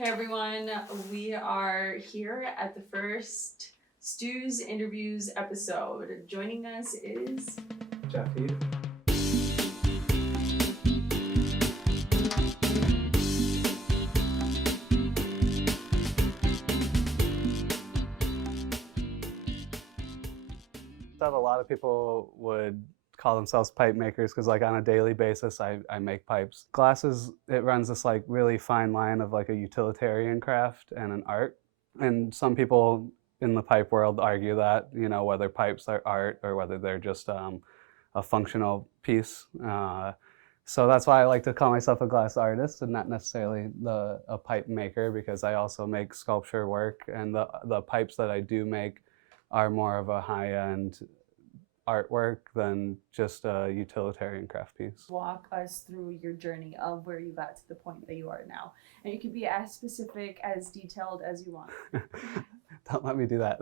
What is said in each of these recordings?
Hey everyone, we are here at the first Stu's Interviews episode. Joining us is Jeff Heath. That a lot of people would call themselves pipe makers because like on a daily basis I make pipes. Glasses, it runs this like really fine line of like a utilitarian craft and an art. And some people in the pipe world argue that, you know, whether pipes are art or whether they're just a functional piece. So that's why I like to call myself a glass artist and not necessarily a pipe maker, because I also make sculpture work, and the pipes that I do make are more of a high-end artwork than just a utilitarian craft piece. walk us through your journey of where you got to the point that you are now. And you can be as specific, as detailed as you want. Don't let me do that.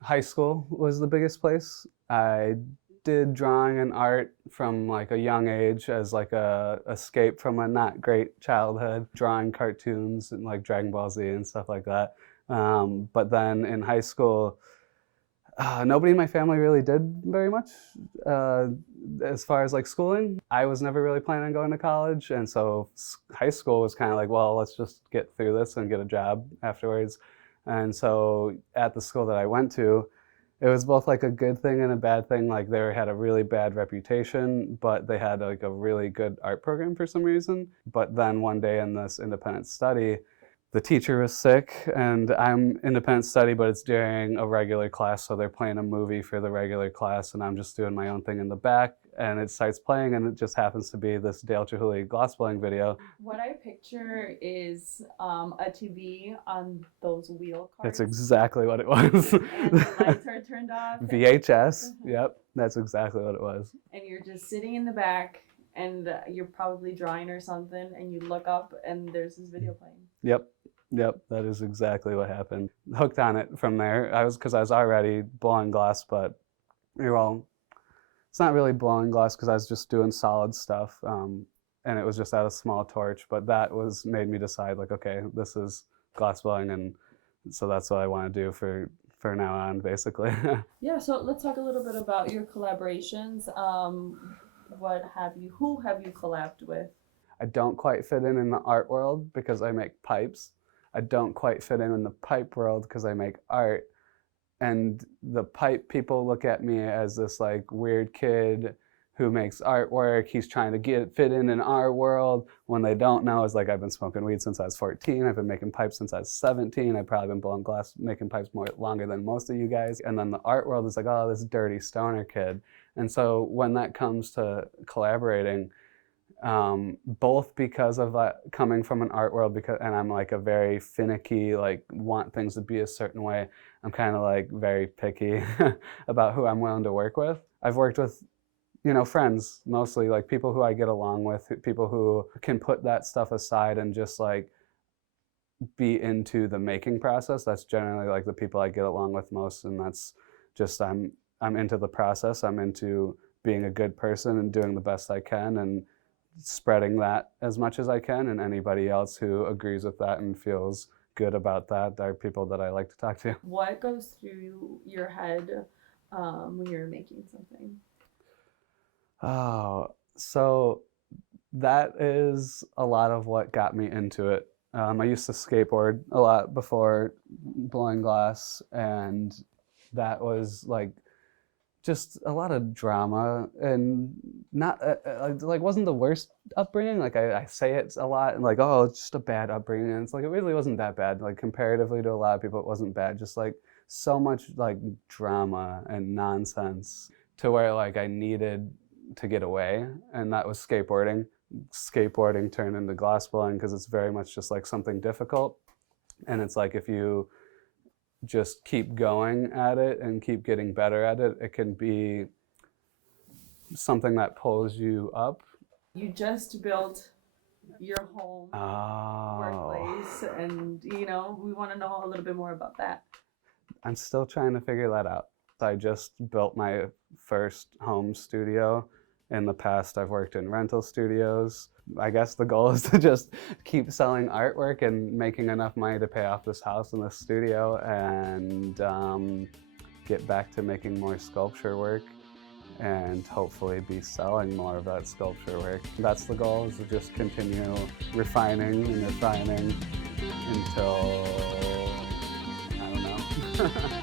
High school was the biggest place. I did drawing and art from like a young age as like a escape from a not great childhood, drawing cartoons and like Dragon Ball Z and stuff like that. But then in high school, nobody in my family really did very much as far as like schooling. I was never really planning on going to college, and so high school was kind of like, well, let's just get through this and get a job afterwards. And so at the school that I went to, it was both like a good thing and a bad thing. Like they had a really bad reputation, but they had like a really good art program for some reason. But then one day in this independent study, the teacher was sick, and I'm independent study, but it's during a regular class, so they're playing a movie for the regular class, and I'm just doing my own thing in the back, and it starts playing, and it just happens to be this Dale Chihuly glass blowing video. What I picture is a TV on those wheel cards. That's exactly what it was. And the lights are turned off. VHS, yep, that's exactly what it was. And you're just sitting in the back, and you're probably drawing or something, and you look up, and there's this video playing. Yep, that is exactly what happened. Hooked on it from there. Because I was already blowing glass, but well, it's not really blowing glass because I was just doing solid stuff, and it was just at a small torch. But that made me decide, like, okay, this is glass blowing, and so that's what I want to do for now on, basically. Yeah, so let's talk a little bit about your collaborations. Who have you collabed with? I don't quite fit in the art world because I make pipes. I don't quite fit in the pipe world because I make art. And the pipe people look at me as this like weird kid who makes artwork. He's trying to fit in our world. When they don't know, is like, I've been smoking weed since I was 14. I've been making pipes since I was 17. I've probably been blowing glass, making pipes longer than most of you guys. And then the art world is like, oh, this dirty stoner kid. And so when that comes to collaborating, both because of that coming from an art world, and I'm like a very finicky, like want things to be a certain way. I'm kind of like very picky about who I'm willing to work with. I've worked with, you know, friends, mostly like people who I get along with, people who can put that stuff aside and just like be into the making process. That's generally like the people I get along with most, and that's just I'm into the process. I'm into being a good person and doing the best I can and spreading that as much as I can, and anybody else who agrees with that and feels good about that are people that I like to talk to. What goes through your head when you're making something? Oh, so that is a lot of what got me into it. I used to skateboard a lot before blowing glass, and that was like just a lot of drama, and not like wasn't the worst upbringing. Like I say it a lot and like, oh, it's just a bad upbringing, and it's like it really wasn't that bad. Like comparatively to a lot of people, it wasn't bad. Just like so much like drama and nonsense to where like I needed to get away, and that was skateboarding. Skateboarding turned into glass blowing because it's very much just like something difficult, and it's like if you just keep going at it and keep getting better at it, it can be something that pulls you up. You just built your home workplace, and you know, we want to know a little bit more about that. I'm still trying to figure that out. I just built my first home studio. In the past, I've worked in rental studios. I guess the goal is to just keep selling artwork and making enough money to pay off this house and this studio, and get back to making more sculpture work and hopefully be selling more of that sculpture work. That's the goal, is to just continue refining and refining until, I don't know.